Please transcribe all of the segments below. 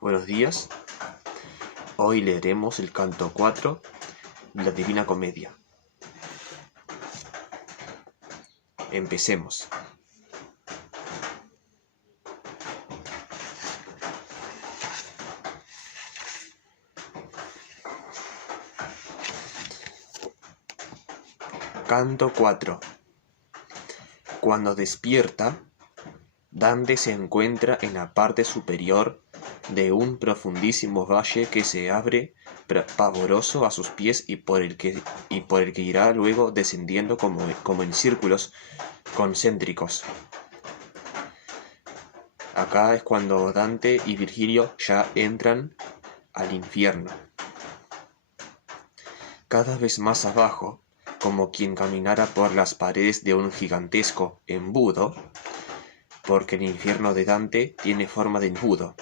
Buenos días, hoy leeremos el canto 4 de la Divina Comedia. Empecemos. Canto 4. Cuando despierta, Dante se encuentra en la parte superior de un profundísimo valle que se abre pavoroso a sus pies y por el que irá luego descendiendo como en círculos concéntricos. Acá es cuando Dante y Virgilio ya entran al infierno. Cada vez más abajo, como quien caminara por las paredes de un gigantesco embudo, porque el infierno de Dante tiene forma de embudo,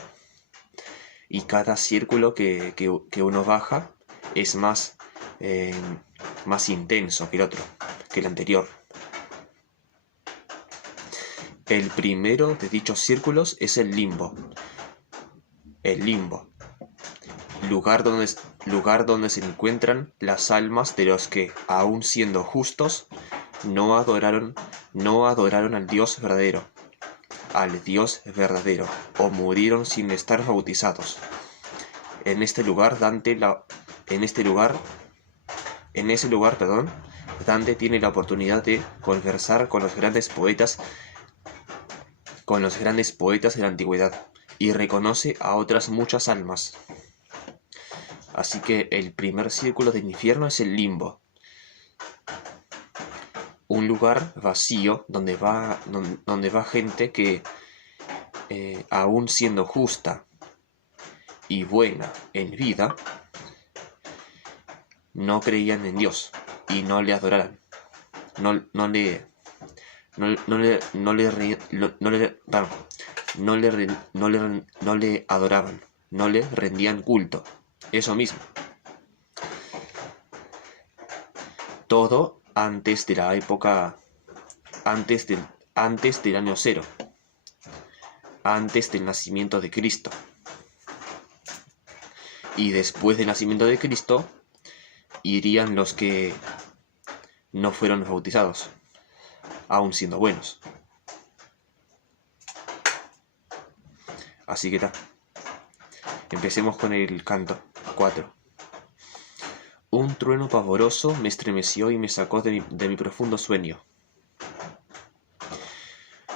y cada círculo que uno baja es más intenso que el anterior. El primero de dichos círculos es el limbo. El limbo, lugar donde se encuentran las almas de los que, aun siendo justos, no adoraron al Dios verdadero, o murieron sin estar bautizados. En ese lugar, Dante tiene la oportunidad de conversar con los grandes poetas de la antigüedad, y reconoce a otras muchas almas. Así que el primer círculo del infierno es el limbo, un lugar vacío donde va gente que, aun siendo justa y buena en vida, no creían en Dios y no le adoraran, no le adoraban, no le rendían culto. Eso mismo. Todo antes de la época, antes del año 0, antes del nacimiento de Cristo. Y después del nacimiento de Cristo irían los que no fueron bautizados, aun siendo buenos. Así que empecemos con el canto 4. Un trueno pavoroso me estremeció y me sacó de mi profundo sueño.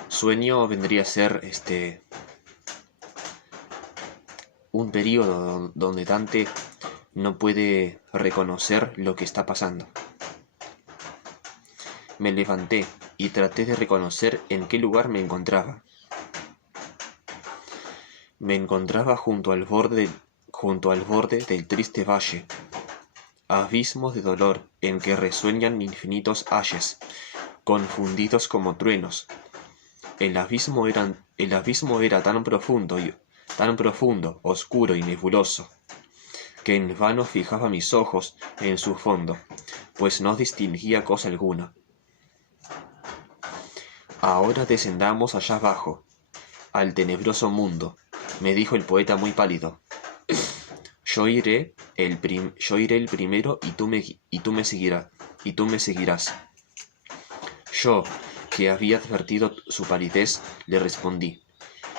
Sueño vendría a ser un periodo donde Dante no puede reconocer lo que está pasando. Me levanté y traté de reconocer en qué lugar me encontraba. Me encontraba junto al borde del triste valle, abismo de dolor en que resuenan infinitos ayes, confundidos como truenos. El abismo era tan profundo, oscuro y nebuloso, que en vano fijaba mis ojos en su fondo, pues no distinguía cosa alguna. Ahora descendamos allá abajo, al tenebroso mundo, me dijo el poeta muy pálido. Yo iré el primero y tú me seguirás. Yo, que había advertido su palidez, le respondí: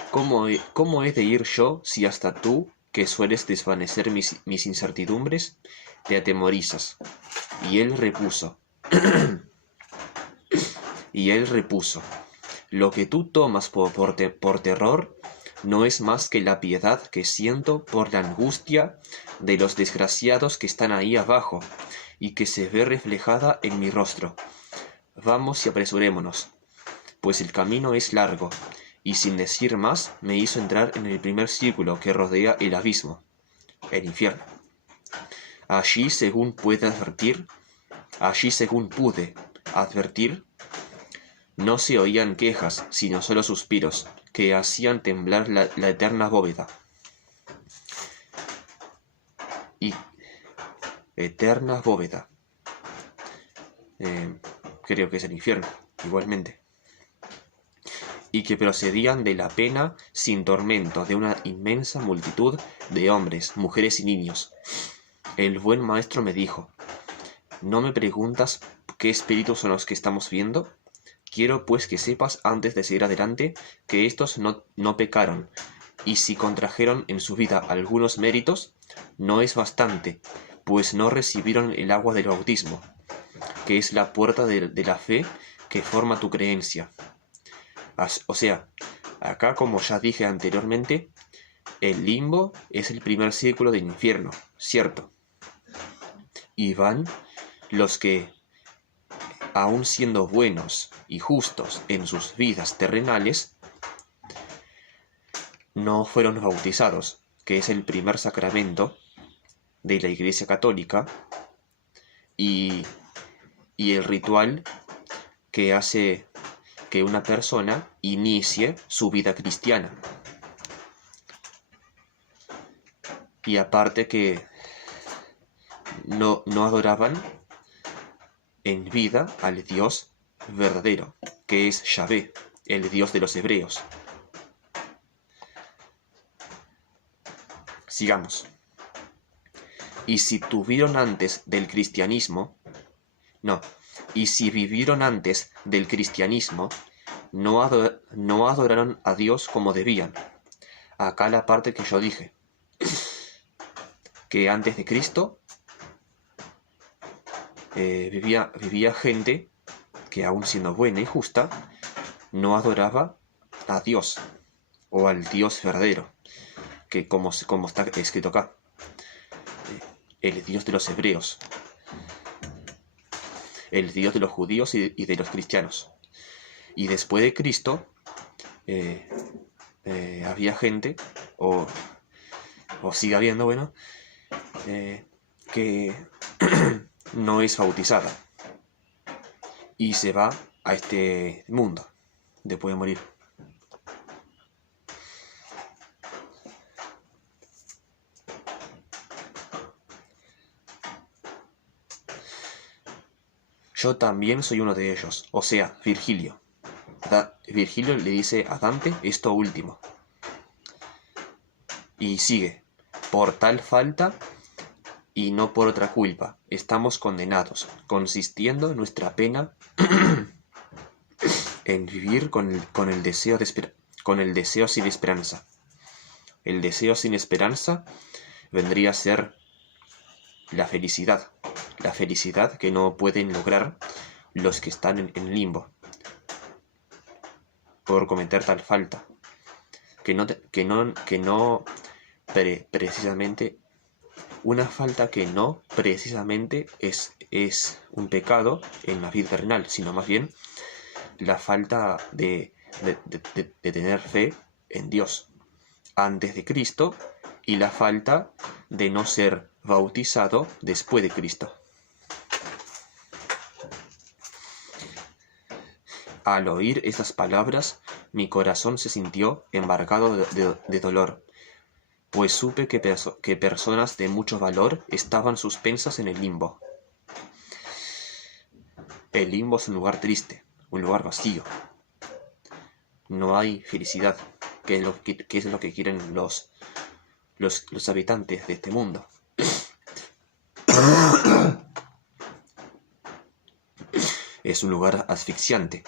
¿Cómo he de ir yo si hasta tú, que sueles desvanecer mis incertidumbres, te atemorizas? Y él repuso, lo que tú tomas por terror no es más que la piedad que siento por la angustia de los desgraciados que están ahí abajo y que se ve reflejada en mi rostro. Vamos y apresurémonos, pues el camino es largo. Y sin decir más me hizo entrar en el primer círculo que rodea el abismo, el infierno. Allí, según pude advertir, no se oían quejas, sino solo suspiros, que hacían temblar la eterna bóveda. Y eterna bóveda. Creo que es el infierno, igualmente. y que procedían de la pena sin tormento de una inmensa multitud de hombres, mujeres y niños. El buen maestro me dijo: ¿no me preguntas qué espíritus son los que estamos viendo? Quiero pues que sepas, antes de seguir adelante, que estos no pecaron, y si contrajeron en su vida algunos méritos, no es bastante, pues no recibieron el agua del bautismo, que es la puerta de la fe que forma tu creencia. O sea, acá, como ya dije anteriormente, el limbo es el primer círculo del infierno, ¿cierto? Y van los que, aun siendo buenos y justos en sus vidas terrenales, no fueron bautizados, que es el primer sacramento de la Iglesia Católica y el ritual que hace que una persona inicie su vida cristiana. Y aparte que no adoraban en vida al Dios verdadero, que es Yahvé, el Dios de los hebreos. Sigamos. Y si tuvieron antes del cristianismo, y si vivieron antes del cristianismo, no adoraron a Dios como debían. Acá la parte que yo dije, que antes de Cristo vivía gente que, aun siendo buena y justa, no adoraba a Dios o al Dios verdadero, que como está escrito acá, el Dios de los hebreos, el Dios de los judíos y de los cristianos. Y después de Cristo había gente, o sigue habiendo, bueno, que no es bautizada y se va a este mundo después de morir. Yo también soy uno de ellos, o sea, Virgilio. Virgilio le dice a Dante esto último. Y sigue: por tal falta y no por otra culpa, estamos condenados, consistiendo nuestra pena en vivir con el deseo sin esperanza. El deseo sin esperanza vendría a ser la felicidad que no pueden lograr los que están en limbo por cometer tal falta, precisamente una falta que no precisamente es un pecado en la vida terrenal, sino más bien la falta de tener fe en Dios antes de Cristo y la falta de no ser bautizado después de Cristo. Al oír estas palabras, mi corazón se sintió embargado de dolor, pues supe que personas de mucho valor estaban suspensas en el limbo. El limbo es un lugar triste, un lugar vacío. No hay felicidad, que es lo que quieren los habitantes de este mundo. Es un lugar asfixiante,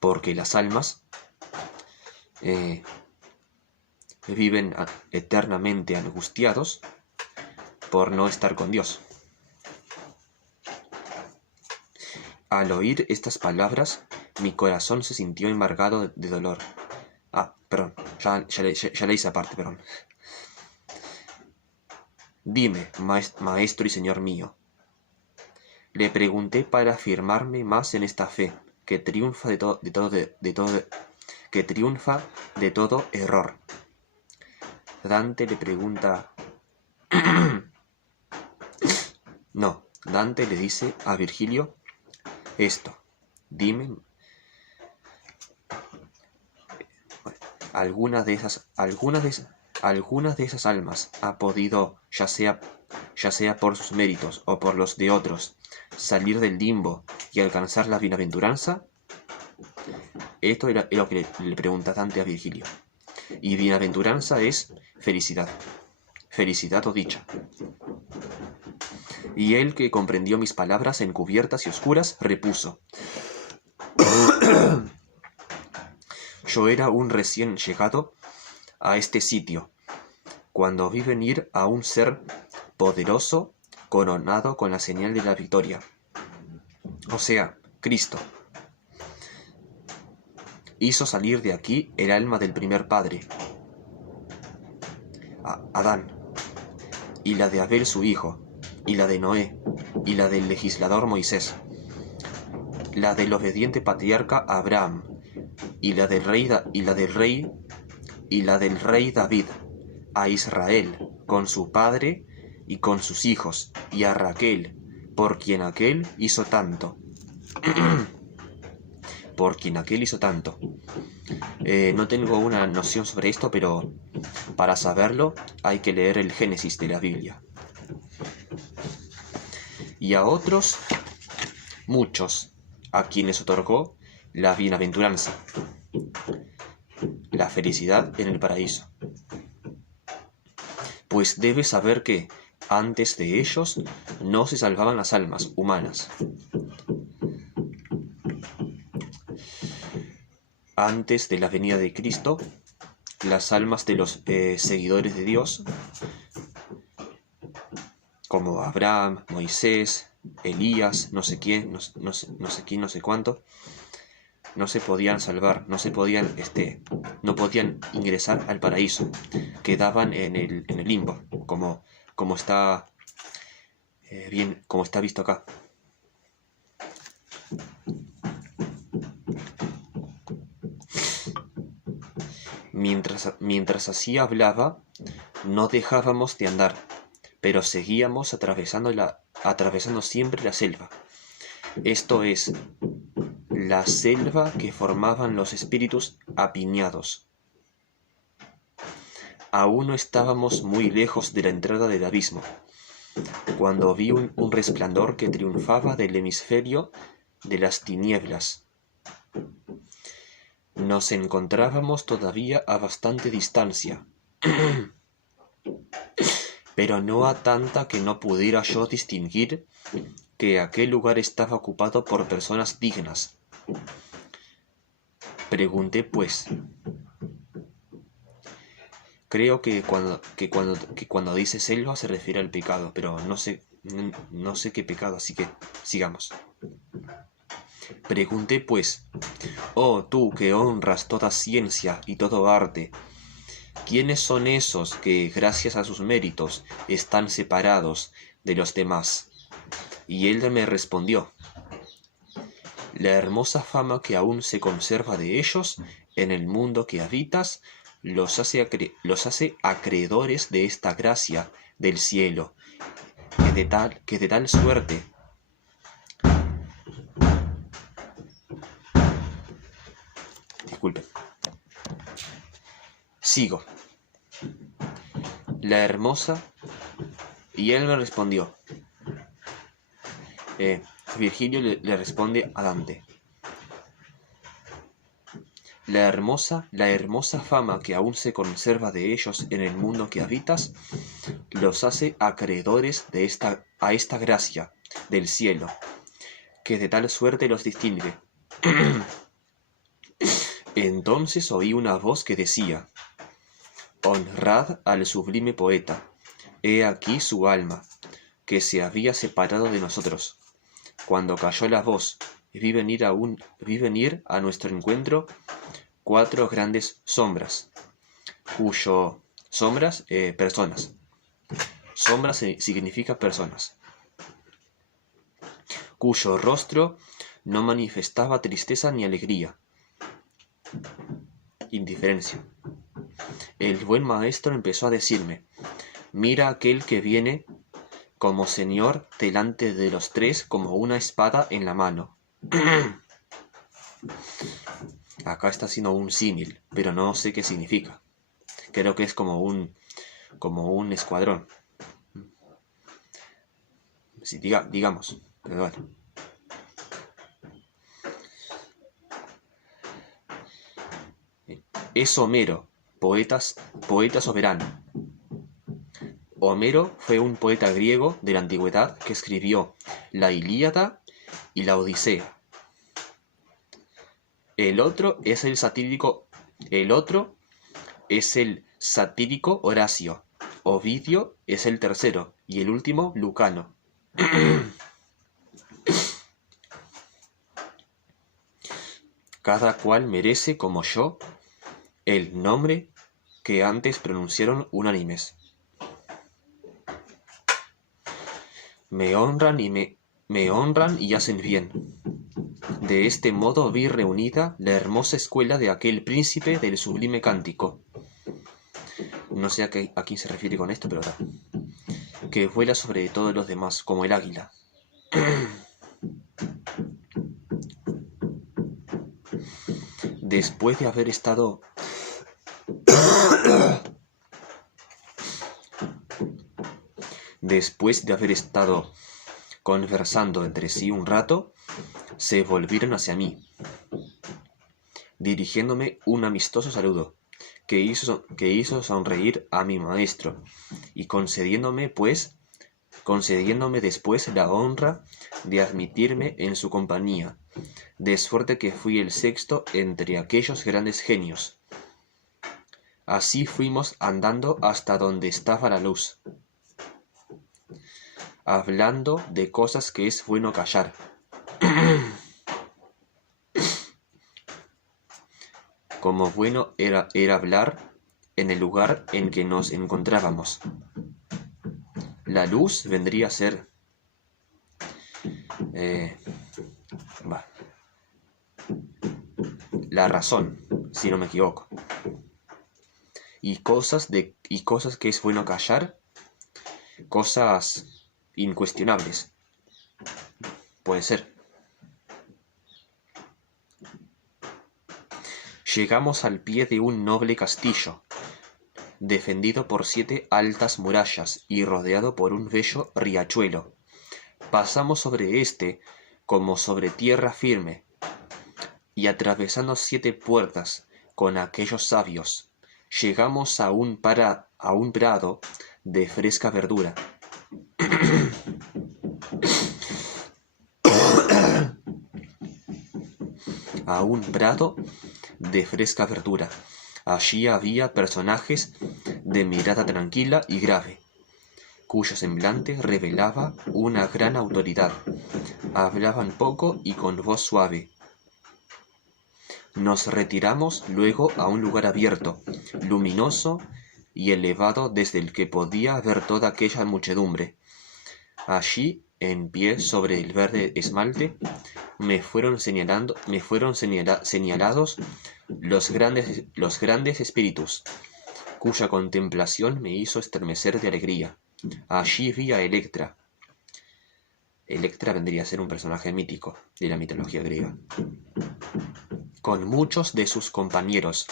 porque las almas viven eternamente angustiados por no estar con Dios. Al oír estas palabras, mi corazón se sintió embargado de dolor. Perdón, ya leí esa parte, perdón. Dime, maestro y señor mío, le pregunté para afirmarme más en esta fe, que triunfa que triunfa de todo error. Dante le pregunta... Dante le dice a Virgilio esto: dime, algunas de esas almas ha podido, ya sea por sus méritos o por los de otros, salir del limbo y alcanzar la bienaventuranza. Esto era lo que le pregunta Dante a Virgilio. Y bienaventuranza es felicidad. Felicidad o dicha. Y él, que comprendió mis palabras encubiertas y oscuras, repuso: yo era un recién llegado a este sitio, cuando vi venir a un ser poderoso, coronado con la señal de la victoria, o sea, Cristo. Hizo salir de aquí el alma del primer padre, Adán, y la de Abel su hijo, y la de Noé, y la del legislador Moisés, la del obediente patriarca Abraham, y la del rey David, a Israel con su padre y con sus hijos, y a Raquel, por quien aquel hizo tanto. Por quien aquel hizo tanto. No tengo una noción sobre esto, pero para saberlo hay que leer el Génesis de la Biblia. Y a otros, muchos, a quienes otorgó la bienaventuranza, la felicidad en el paraíso. Pues debes saber que antes de ellos no se salvaban las almas humanas. Antes de la venida de Cristo, las almas de los seguidores de Dios, como Abraham, Moisés, Elías, no sé quién, no sé quién, no sé cuánto, no se podían salvar, no podían ingresar al paraíso, quedaban en el limbo, como está como está visto acá. Mientras así hablaba, no dejábamos de andar, pero seguíamos atravesando siempre la selva. Esto es, la selva que formaban los espíritus apiñados. Aún no estábamos muy lejos de la entrada del abismo, cuando vi un resplandor que triunfaba del hemisferio de las tinieblas. Nos encontrábamos todavía a bastante distancia, pero no a tanta que no pudiera yo distinguir que aquel lugar estaba ocupado por personas dignas. Pregunté pues. Creo que cuando dice selva se refiere al pecado, pero no sé qué pecado, así que sigamos. Pregunté pues: oh tú que honras toda ciencia y todo arte, ¿quiénes son esos que, gracias a sus méritos, están separados de los demás? Y él me respondió: la hermosa fama que aún se conserva de ellos en el mundo que habitas los hace acreedores de esta gracia del cielo, que de tal suerte disculpen. Sigo. La hermosa. Y él me respondió. Virgilio le responde a Dante: la hermosa fama que aún se conserva de ellos en el mundo que habitas los hace acreedores a esta gracia del cielo, que de tal suerte los distingue. Entonces oí una voz que decía: honrad al sublime poeta, he aquí su alma, que se había separado de nosotros. Cuando cayó la voz, vi venir a nuestro encuentro 4 grandes sombras, personas. Sombra significa personas, cuyo rostro no manifestaba tristeza ni alegría, indiferencia. El buen maestro empezó a decirme: mira aquel que viene como señor delante de los 3 como una espada en la mano. Acá está haciendo un símil, pero no sé qué significa. Creo que es como un escuadrón. Sí, digamos, pero bueno. es Homero, poeta soberano. Homero fue un poeta griego de la antigüedad que escribió la Ilíada y la Odisea. El otro es el satírico Horacio. Ovidio es el tercero y el último Lucano. Cada cual merece, como yo, el nombre que antes pronunciaron unánimes. Me honran y hacen bien. De este modo vi reunida la hermosa escuela de aquel príncipe del sublime cántico. No sé a quién se refiere con esto, pero que vuela sobre todos los demás, como el águila. Después de haber estado conversando entre sí un rato, se volvieron hacia mí, dirigiéndome un amistoso saludo, que hizo sonreír a mi maestro, y concediéndome después la honra de admitirme en su compañía, de suerte que fui el sexto entre aquellos grandes genios. Así fuimos andando hasta donde estaba la luz, hablando de cosas que es bueno callar. Como bueno era hablar en el lugar en que nos encontrábamos. La luz vendría a ser la razón, si no me equivoco. Y cosas que es bueno callar, cosas incuestionables. Puede ser. Llegamos al pie de un noble castillo, defendido por 7 altas murallas y rodeado por un bello riachuelo. Pasamos sobre este como sobre tierra firme, y atravesando 7 puertas con aquellos sabios, llegamos a un prado de fresca verdura. A un prado de fresca verdura. Allí había personajes de mirada tranquila y grave, cuyo semblante revelaba una gran autoridad. Hablaban poco y con voz suave. Nos retiramos luego a un lugar abierto, luminoso y elevado, desde el que podía ver toda aquella muchedumbre. Allí, en pie sobre el verde esmalte, me fueron señalados los grandes espíritus, cuya contemplación me hizo estremecer de alegría. Allí vi a Electra. Electra vendría a ser un personaje mítico de la mitología griega, con muchos de sus compañeros,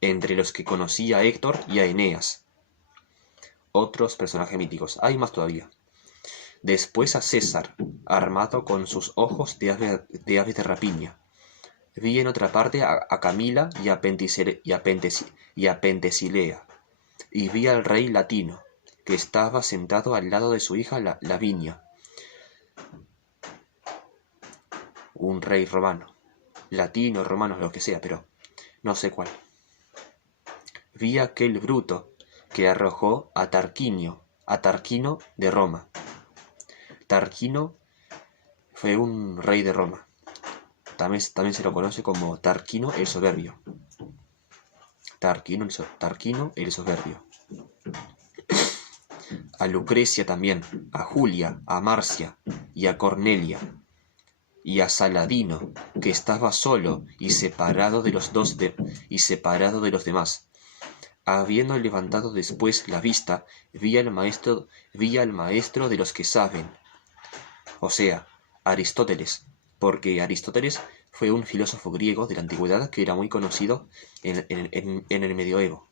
entre los que conocí a Héctor y a Eneas. Otros personajes míticos, hay más todavía. Después a César, armado con sus ojos de ave de rapiña. Vi en otra parte a Camila y a Pentesilea, y vi al rey Latino, que estaba sentado al lado de su hija Lavinia, un rey romano, latino, romano, lo que sea, pero no sé cuál. Vi a aquel Bruto que arrojó a Tarquino de Roma. Tarquino fue un rey de Roma. También se lo conoce como Tarquino el Soberbio. Tarquino el Soberbio. A Lucrecia también, a Julia, a Marcia y a Cornelia, y a Saladino, que estaba solo y separado de los demás. Habiendo levantado después la vista, vi al maestro de los que saben, o sea, Aristóteles, porque Aristóteles fue un filósofo griego de la antigüedad que era muy conocido en el medioevo.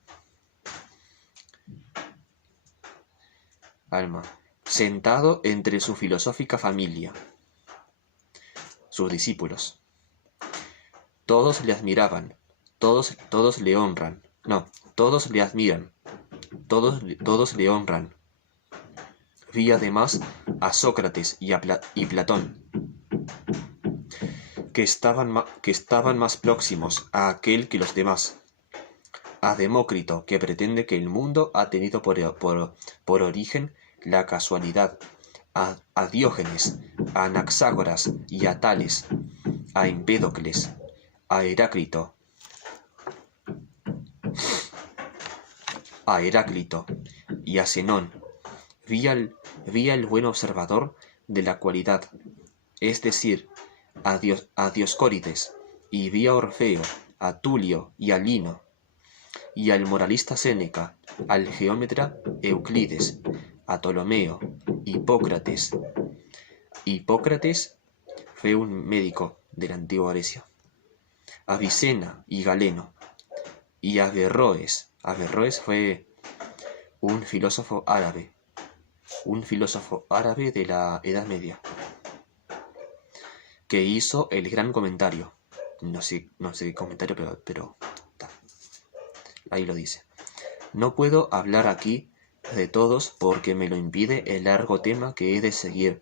Sentado entre su filosófica familia, sus discípulos. Todos le admiraban, todos le honran. No, todos le admiran. Todos le honran. Vi además a Sócrates y Platón, que estaban más próximos a aquel que los demás. A Demócrito, que pretende que el mundo ha tenido por origen la casualidad. A Diógenes, a Anaxágoras y a Tales, a Empédocles, a Heráclito, y a Zenón. Vi al buen observador de la cualidad, es decir, a Dioscórides, y vi a Orfeo, a Tulio y a Lino, y al moralista Séneca, al geómetra Euclides, a Ptolomeo, Hipócrates. Hipócrates fue un médico de la antigua Grecia. A Vicena y Galeno, y a Averroes. Averroes fue un filósofo árabe de la Edad Media, que hizo el gran comentario. No sé qué comentario, pero ahí lo dice. No puedo hablar aquí de todos porque me lo impide el largo tema que he de seguir,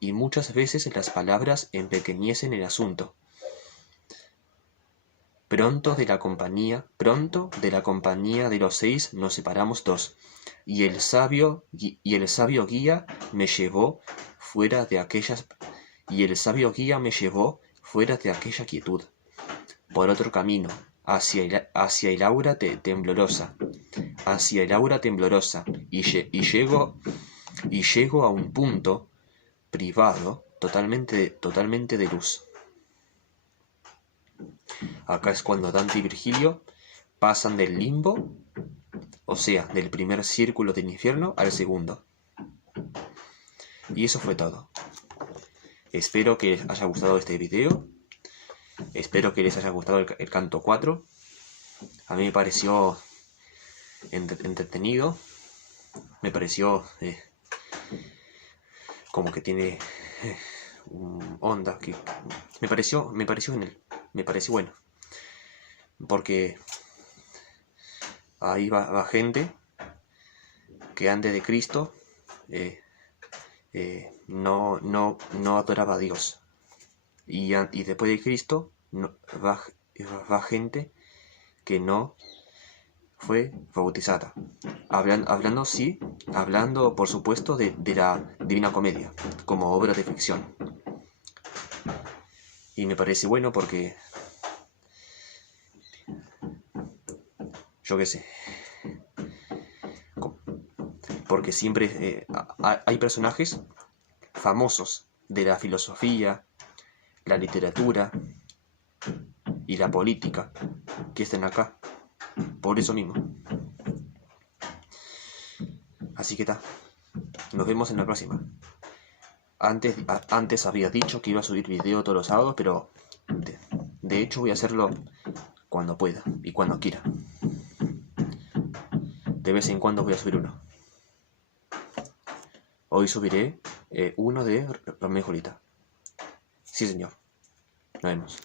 y muchas veces las palabras empequeñecen el asunto. Pronto de la compañía de los 6 nos separamos 2, y el sabio guía me llevó fuera de aquella quietud, por otro camino, hacia el aura temblorosa, y llego a un punto privado totalmente de luz. Acá es cuando Dante y Virgilio pasan del limbo, o sea, del primer círculo del infierno al segundo. Y eso fue todo. Espero que les haya gustado este video. Espero que les haya gustado el canto 4. A mí me pareció entretenido. Me pareció como que tiene onda. Que me pareció bueno. Porque ahí va gente que antes de Cristo no adoraba a Dios, y después de Cristo va gente que no fue bautizada, hablando por supuesto de la Divina Comedia como obra de ficción. Y me parece bueno porque yo qué sé, porque siempre hay personajes famosos de la filosofía, la literatura y la política que están acá, por eso mismo. Así que está, nos vemos en la próxima. Antes había dicho que iba a subir video todos los sábados, pero de hecho voy a hacerlo cuando pueda y cuando quiera. De vez en cuando voy a subir uno. Hoy subiré uno de Romeo y Julieta. Sí, señor. Nos vemos.